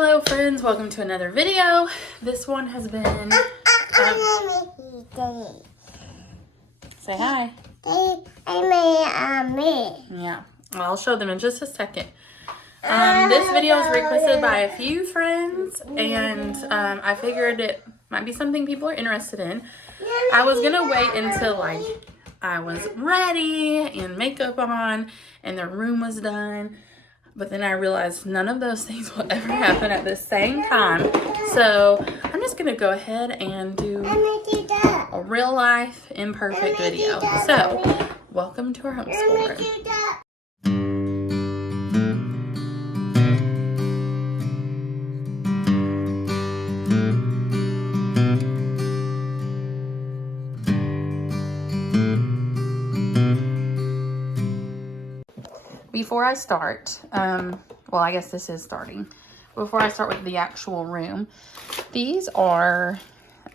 Hello friends, welcome to another video. This one has been say hi. Yeah, well, I'll show them in just a second. This video is requested by a few friends, and I figured it might be something people are interested in. I was gonna wait until I was ready and makeup on and the room was done, but then I realized none of those things will ever happen at the same time. So I'm just gonna go ahead and do a real life imperfect video. So welcome to our homeschool room. Before I start, well, I guess this is starting. Before I start with the actual room, these are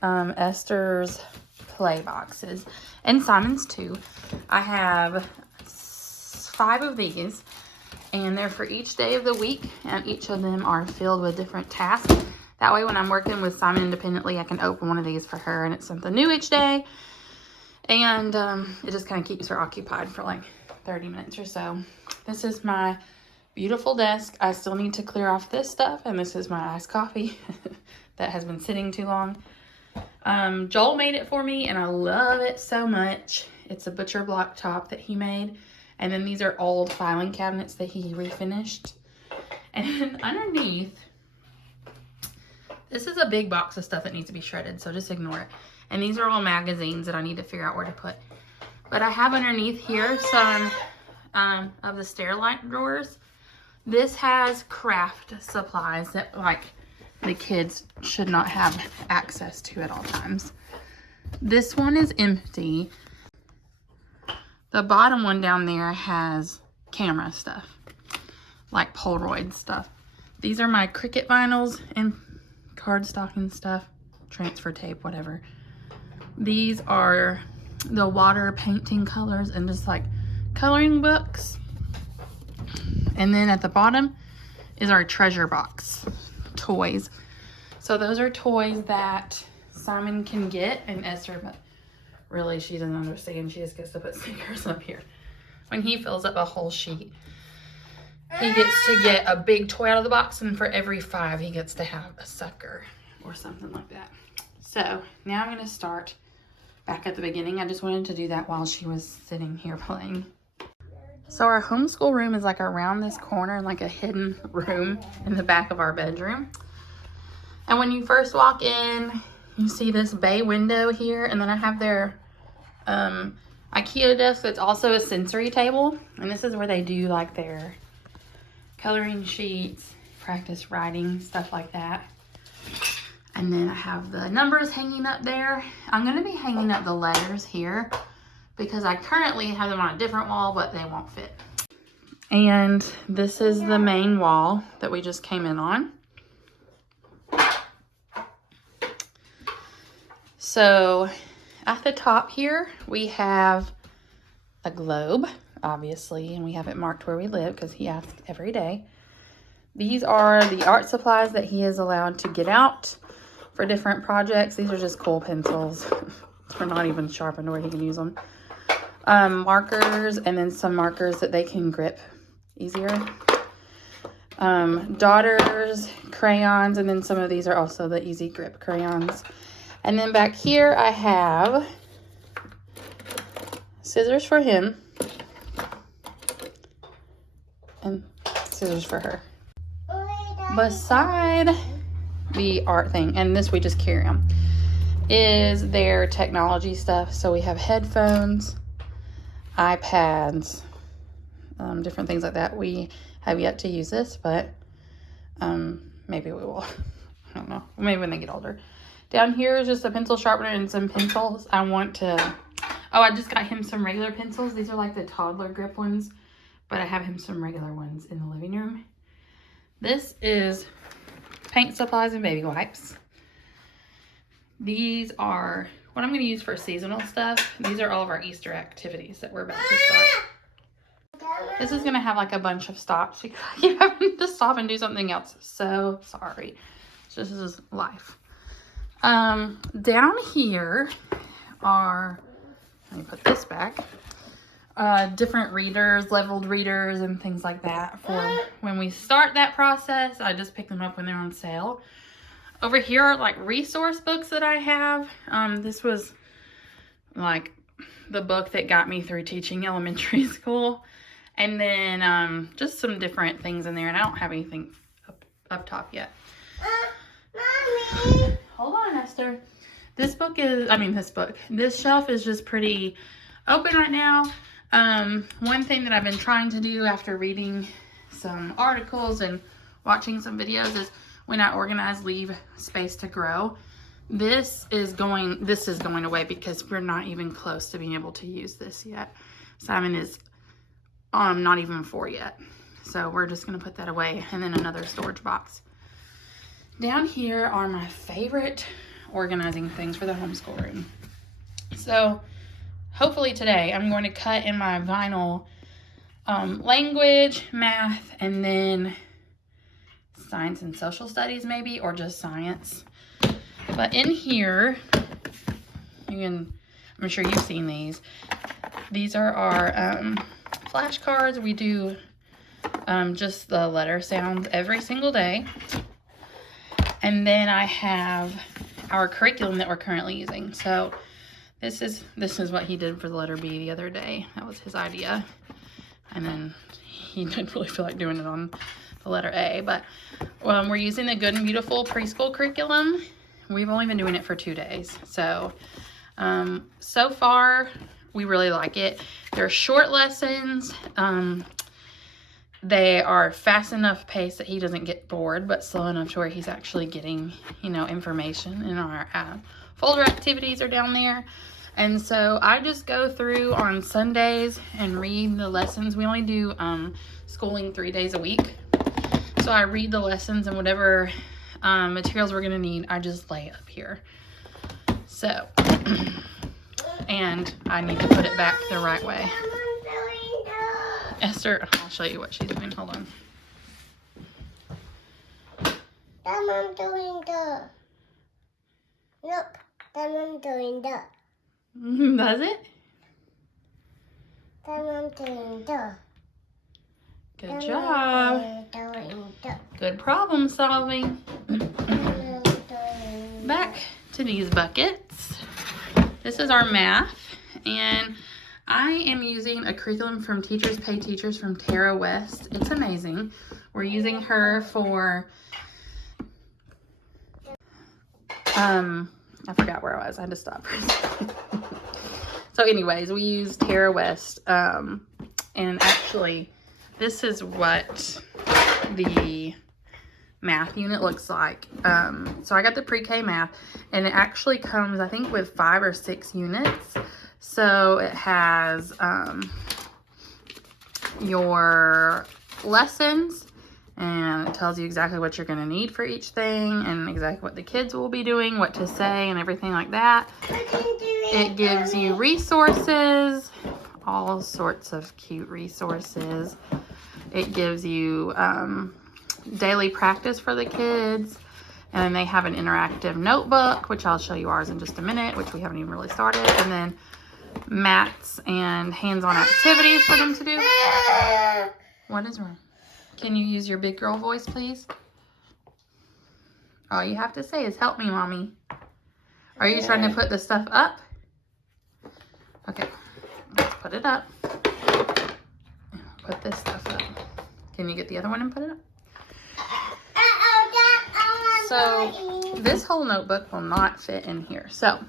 Esther's play boxes and Simon's too. I have 5 of these, and they're for each day of the week, and each of them are filled with different tasks. That way when I'm working with Simon independently, I can open one of these for her, and it's something new each day. And it just kind of keeps her occupied for like 30 minutes or so. This is my beautiful desk. I still need to clear off this stuff, and this is my iced coffee that has been sitting too long. Joel made it for me, and I love it so much. It's a butcher block top that he made, and then these are old filing cabinets that he refinished. And then underneath, this is a big box of stuff that needs to be shredded, so just ignore it. And these are all magazines that I need to figure out where to put. But I have underneath here some of the Stairlight drawers. This has craft supplies that like the kids should not have access to at all times. This one is empty. The bottom one down there has camera stuff, like Polaroid stuff. These are my Cricut vinyls and cardstock and stuff, transfer tape, whatever. These are the water painting colors and just like coloring books. And then at the bottom is our treasure box toys. So those are toys that Simon can get, and Esther, but really she doesn't understand. She just gets to put stickers up here. When he fills up a whole sheet, he gets to get a big toy out of the box, and for every 5 he gets to have a sucker or something like that. So now I'm going to start back at the beginning. I just wanted to do that while she was sitting here playing. So our homeschool room is like around this corner, like a hidden room in the back of our bedroom. And when you first walk in, you see this bay window here, and then I have their IKEA desk that's also a sensory table. And this is where they do like their coloring sheets, practice writing, stuff like that. And then I have the numbers hanging up there. I'm going to be hanging up the letters here because I currently have them on a different wall, but they won't fit. And this is the main wall that we just came in on. So at the top here, we have a globe, obviously, and we have it marked where we live because he asks every day. These are the art supplies that he is allowed to get out for different projects. These are just cool pencils. They're not even sharpened where he can use them. Markers, and then some markers that they can grip easier. Daughters, crayons, and then some of these are also the easy grip crayons. And then back here I have scissors for him and scissors for her. Beside the art thing, and this we just carry them, is their technology stuff. So we have headphones, iPads, different things like that. We have yet to use this, but maybe we will. I don't know, maybe when they get older. Down here is just a pencil sharpener and some pencils. I just got him some regular pencils. These are like the toddler grip ones, but I have him some regular ones in the living room. This is paint supplies and baby wipes. These are what I'm going to use for seasonal stuff. These are all of our Easter activities that we're about to start. This is going to have like a bunch of stops because I keep having to stop and do something else. So sorry. This is life. Down here are, let me put this back, different readers, leveled readers, and things like that for when we start that process. I just pick them up when they're on sale. Over here are like resource books that I have. This was like the book that got me through teaching elementary school. And then just some different things in there. And I don't have anything up top yet. Mommy. Hold on, Esther. This shelf is just pretty open right now. One thing that I've been trying to do after reading some articles and watching some videos is when I organize, leave space to grow. This is going away because we're not even close to being able to use this yet. Simon is not even 4 yet. So we're just going to put that away, and then another storage box. Down here are my favorite organizing things for the homeschool room. So hopefully today I'm going to cut in my vinyl language, math, and then science and social studies maybe, or just science. But in here, I'm sure you've seen these. These are our flashcards. We do just the letter sounds every single day. And then I have our curriculum that we're currently using. So this is what he did for the letter B the other day. That was his idea. And then he didn't really feel like doing it on the letter A. But we're using the Good and Beautiful preschool curriculum. We've only been doing it for 2 days. So, so far, we really like it. They're short lessons. They are fast enough pace that he doesn't get bored, but slow enough to where he's actually getting, information. And our folder activities are down there. And so I just go through on Sundays and read the lessons. We only do schooling 3 days a week. So I read the lessons, and whatever materials we're going to need, I just lay up here. So, and I need to put it back the right way. Esther, I'll show you what she's doing. Hold on. I'm doing the. Look, I'm doing the. Does it? I'm doing the. Good job. Good problem solving. Back to these buckets. This is our math, and I am using a curriculum from Teachers Pay Teachers from Tara West. It's amazing. We're using her for, I forgot where I was. I had to stop for a second. So anyways, we use Tara West, and actually, this is what the math unit looks like. So I got the pre-K math, and it actually comes, I think, with 5 or 6 units. So it has your lessons, and it tells you exactly what you're going to need for each thing, and exactly what the kids will be doing, what to say, and everything like that. It gives you resources, all sorts of cute resources. It gives you daily practice for the kids, and then they have an interactive notebook, which I'll show you ours in just a minute, which we haven't even really started, and then mats and hands-on activities for them to do. What is wrong? Can you use your big girl voice, please? All you have to say is, help me, Mommy. Are you trying to put the stuff up? Okay, let's put it up. Put this stuff up. Can you get the other one and put it up? So this whole notebook will not fit in here. So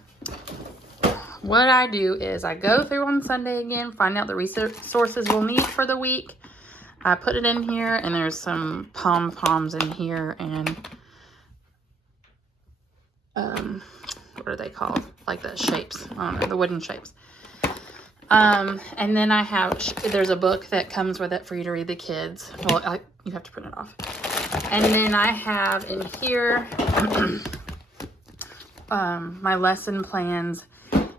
what I do is I go through on Sunday again, find out the resources we'll need for the week. I put it in here, and there's some pom-poms in here, and what are they called? Like the shapes, the wooden shapes. And then I have, there's a book that comes with it for you to read the kids. Well, you have to print it off. And then I have in here my lesson plans,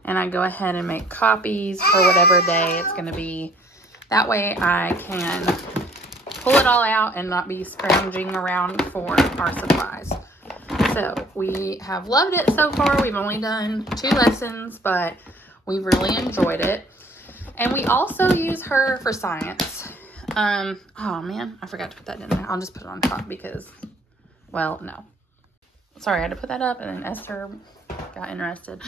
and I go ahead and make copies for whatever day it's going to be. That way I can pull it all out and not be scrounging around for our supplies. So we have loved it so far. We've only done 2 lessons, but we've really enjoyed it. And we also use her for science. Oh man, I forgot to put that in there. I'll just put it on top because, well, no. Sorry, I had to put that up and then Esther got interested.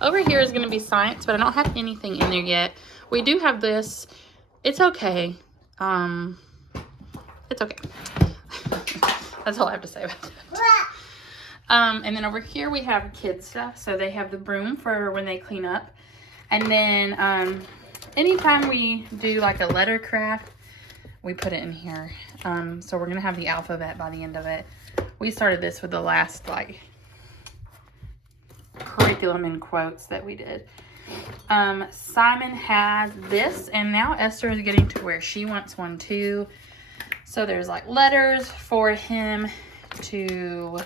Over here is going to be science, but I don't have anything in there yet. We do have this. It's okay. It's okay. That's all I have to say about it. And then over here we have kids stuff. So they have the broom for when they clean up. And then anytime we do like a letter craft, we put it in here. So we're going to have the alphabet by the end of it. We started this with the last like curriculum in quotes that we did. Simon has this, and now Esther is getting to where she wants one too. So there's like letters for him to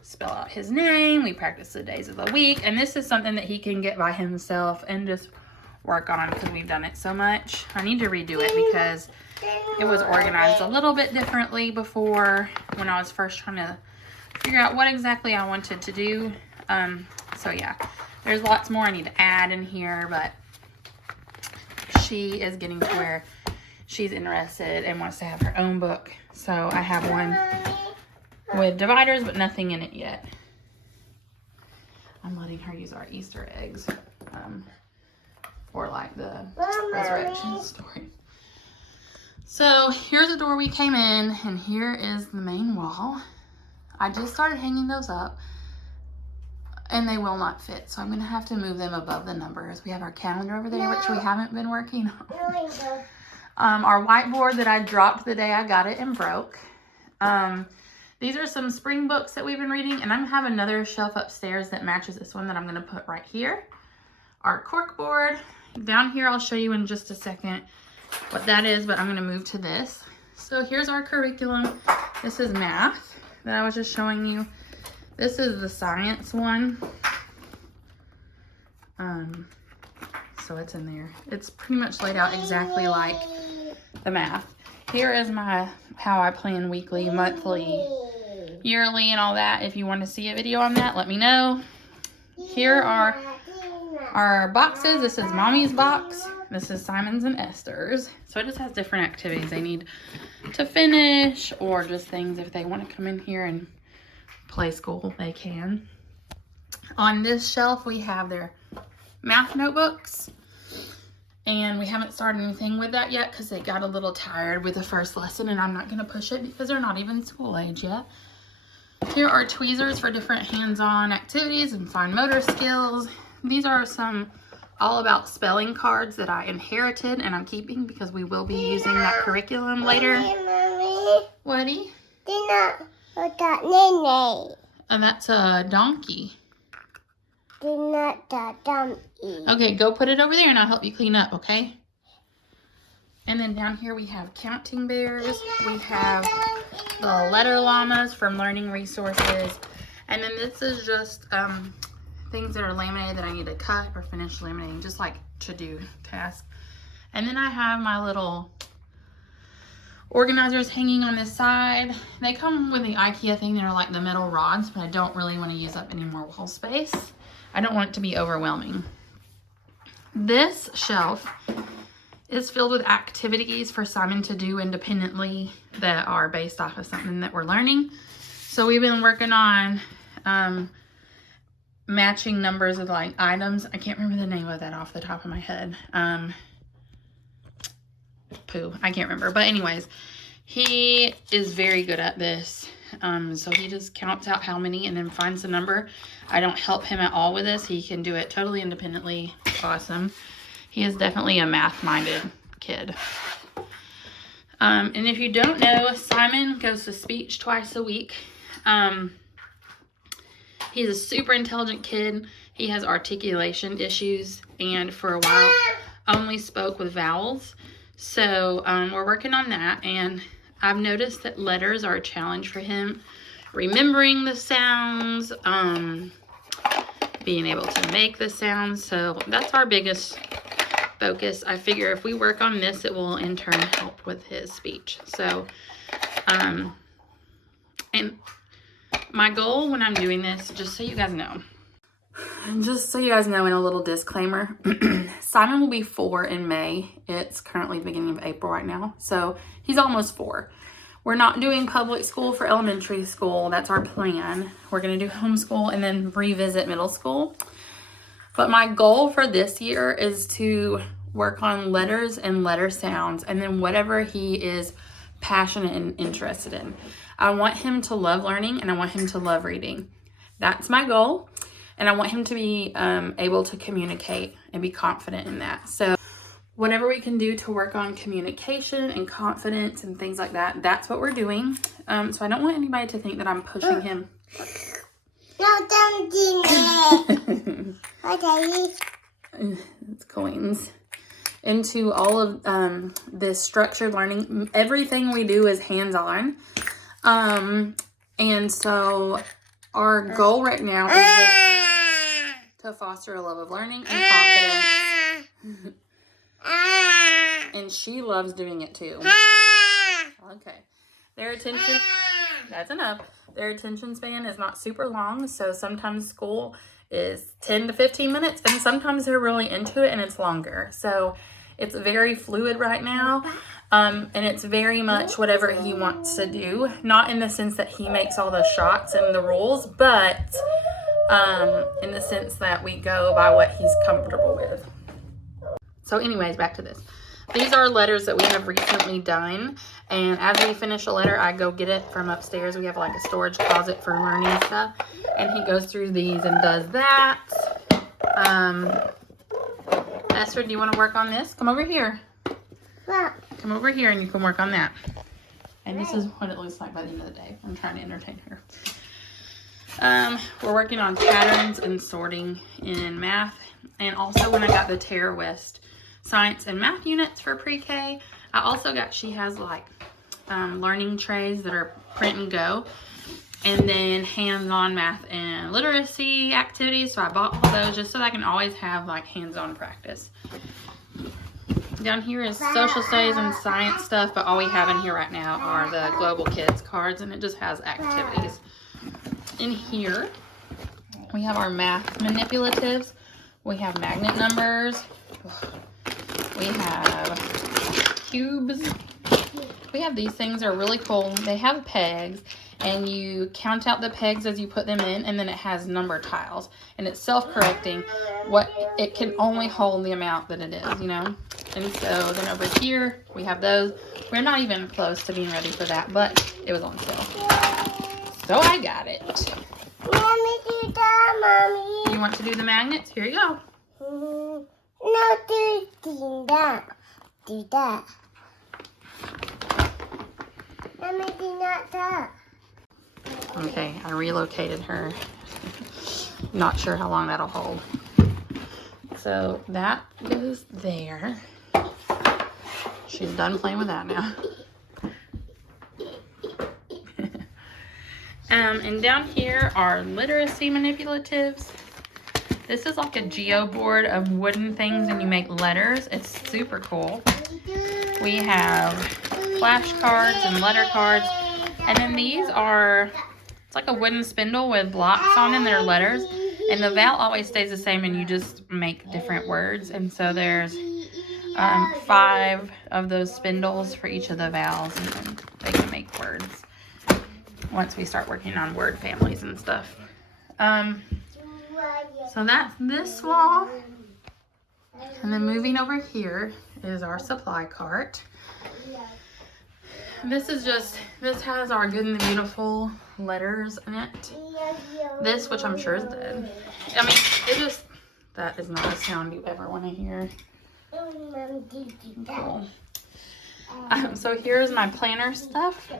spell out his name. We practice the days of the week, and this is something that he can get by himself and just work on because we've done it so much. I need to redo it because it was organized a little bit differently before when I was first trying to figure out what exactly I wanted to do. So yeah, there's lots more I need to add in here, but she is getting to where she's interested and wants to have her own book. So I have one with dividers, but nothing in it yet. I'm letting her use our Easter eggs for like the resurrection story. So here's the door we came in, and here is the main wall. I just started hanging those up, and they will not fit, so I'm going to have to move them above the numbers. We have our calendar over there, which we haven't been working on. Our whiteboard that I dropped the day I got it and broke. These are some spring books that we've been reading, and I'm going to have another shelf upstairs that matches this one that I'm going to put right here. Our cork board. Down here, I'll show you in just a second what that is, but I'm going to move to this. So here's our curriculum. This is math that I was just showing you. This is the science one. So it's in there. It's pretty much laid out exactly like the math. Here is my how I plan weekly, monthly, yearly, and all that. If you want to see a video on that, let me know. Here are our boxes. This is Mommy's box. This is Simon's and Esther's. So it just has different activities they need to finish, or just things if they want to come in here and play school, they can. On this shelf, we have their math notebooks. And we haven't started anything with that yet because they got a little tired with the first lesson, and I'm not going to push it because they're not even school age yet. Here are tweezers for different hands-on activities and fine motor skills. These are some all about spelling cards that I inherited and I'm keeping because we will be using that curriculum later. Mommy. Whatty? And that's a donkey. Okay, go put it over there and I'll help you clean up, okay? And then down here we have counting bears. We have the letter llamas from Learning Resources. And then this is just things that are laminated that I need to cut or finish laminating, just like to-do tasks. And then I have my little organizers hanging on this side. They come with the IKEA thing that are like the metal rods, but I don't really want to use up any more wall space. I don't want it to be overwhelming. This shelf is filled with activities for Simon to do independently that are based off of something that we're learning. So we've been working on matching numbers of like items. I can't remember the name of that off the top of my head. I can't remember. But anyways, he is very good at this. So he just counts out how many and then finds the number. I don't help him at all with this. He can do it totally independently. Awesome. He is definitely a math-minded kid. And if you don't know, Simon goes to speech twice a week. He's a super intelligent kid. He has articulation issues and for a while only spoke with vowels. So we're working on that, and I've noticed that letters are a challenge for him. Remembering the sounds, being able to make the sounds. So that's our biggest focus. I figure if we work on this, it will in turn help with his speech. So, and my goal when I'm doing this, just so you guys know, and just so you guys know, in a little disclaimer, Simon will be 4 in May. It's currently the beginning of April right now. So he's almost 4. We're not doing public school for elementary school. That's our plan. We're going to do homeschool and then revisit middle school. But my goal for this year is to work on letters and letter sounds, and then whatever he is passionate and interested in. I want him to love learning, and I want him to love reading. That's my goal, and I want him to be able to communicate and be confident in that. So whatever we can do to work on communication and confidence and things like that, that's what we're doing. So I don't want anybody to think that I'm pushing him. No, don't do it. Okay. It's coins. Into all of this structured learning. Everything we do is hands-on. And so our goal right now is just to foster a love of learning and confidence. And she loves doing it too. Okay. Their attention, that's enough. Their attention span is not super long, so sometimes school is 10 to 15 minutes, and sometimes they're really into it and it's longer. So it's very fluid right now, and it's very much whatever he wants to do. Not in the sense that he makes all the shots and the rules, but in the sense that we go by what he's comfortable with. So anyways, back to this. These are letters that we have recently done, and as we finish a letter, I go get it from upstairs. We have like a storage closet for learning stuff, and he goes through these and does that. Esther, do you want to work on this? Come over here. What? Come over here and you can work on that. And this is what it looks like by the end of the day. I'm trying to entertain her. We're working on patterns and sorting in math. And also when I got the Tara West science and math units for pre-K, I also got, she has like learning trays that are print and go. And then hands-on math and literacy activities. So I bought all those just so that I can always have like hands-on practice. Down here is social studies and science stuff, but all we have in here right now are the Global Kids cards, and it just has activities. In here, we have our math manipulatives. We have magnet numbers. We have cubes. We have these things that are really cool. They have pegs, and you count out the pegs as you put them in, and then it has number tiles, and it's self-correcting. What it can only hold the amount that it is, you know. And so then over here we have those. We're not even close to being ready for that, but it was on sale, so I got it. Mommy, do that, Mommy. You want to do the magnets? Here you go. No, do that. Do that. Mommy, do not that. Okay, I relocated her. Not sure how long that'll hold. So that goes there. She's done playing with that now. And down here are literacy manipulatives. This is like a geoboard of wooden things, and you make letters. It's super cool. We have flashcards and letter cards. And then these are, it's like a wooden spindle with blocks on them that are letters. And the vowel always stays the same, and you just make different words. And so there's 5 of those spindles for each of the vowels, and then they can make words once we start working on word families and stuff. So that's this wall. And then moving over here is our supply cart. This is just, this has our Good and the Beautiful letters in it. This, which I'm sure is dead. I mean, it just, that is not a sound you ever want to hear. Cool. So here's my planner stuff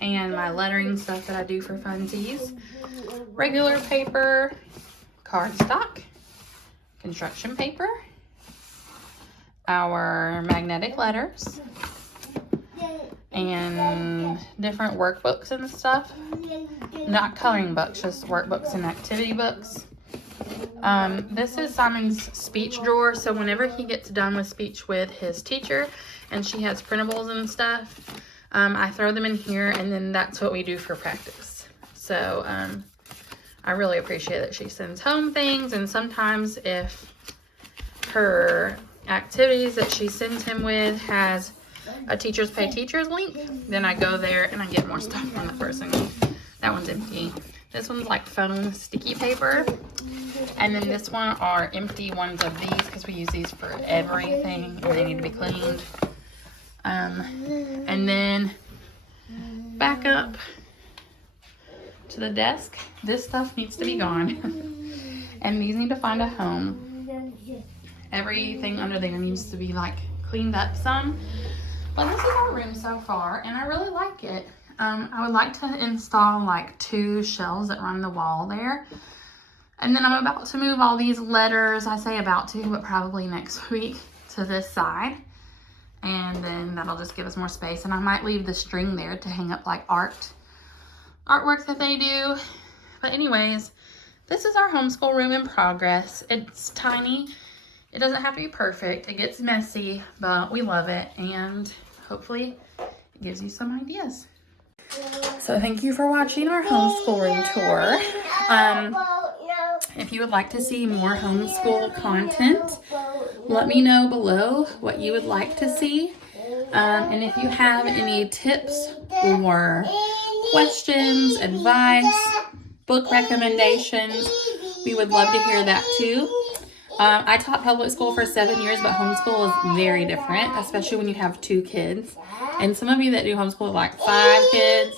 and my lettering stuff that I do for funsies. Regular paper, cardstock, construction paper, our magnetic letters, and different workbooks and stuff. Not coloring books, just workbooks and activity books. This is Simon's speech drawer. So whenever he gets done with speech with his teacher and she has printables and stuff, I throw them in here, and then that's what we do for practice. So I really appreciate that she sends home things, and sometimes if her activities that she sends him with has a Teachers Pay Teachers link, then I go there and I get more stuff from the person. That one's empty. This one's like foam sticky paper. And then this one are empty ones of these because we use these for everything and they need to be cleaned. And then back up to the desk. This stuff needs to be gone. And these need to find a home. Everything under there needs to be like cleaned up some. But this is our room so far, and I really like it. I would like to install like 2 shelves that run the wall there. And then I'm about to move all these letters, I say about to, but probably next week, to this side. And then that'll just give us more space. And I might leave the string there to hang up like artwork that they do. But anyways, this is our homeschool room in progress. It's tiny. It doesn't have to be perfect. It gets messy, but we love it. And hopefully it gives you some ideas. So thank you for watching our homeschool room tour. If you would like to see more homeschool content, let me know below what you would like to see. And if you have any tips or questions, advice, book recommendations, we would love to hear that too. I taught public school for 7 years, but homeschool is very different, especially when you have 2 kids. And some of you that do homeschool have like 5 kids.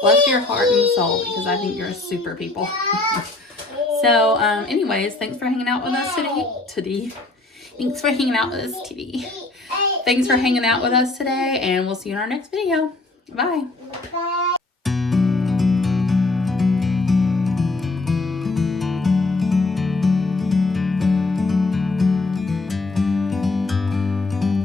Bless your heart and soul, because I think you're super people. So, anyways, thanks for hanging out with us today. Thanks for hanging out with us today. Thanks for hanging out with us today, and we'll see you in our next video. Bye.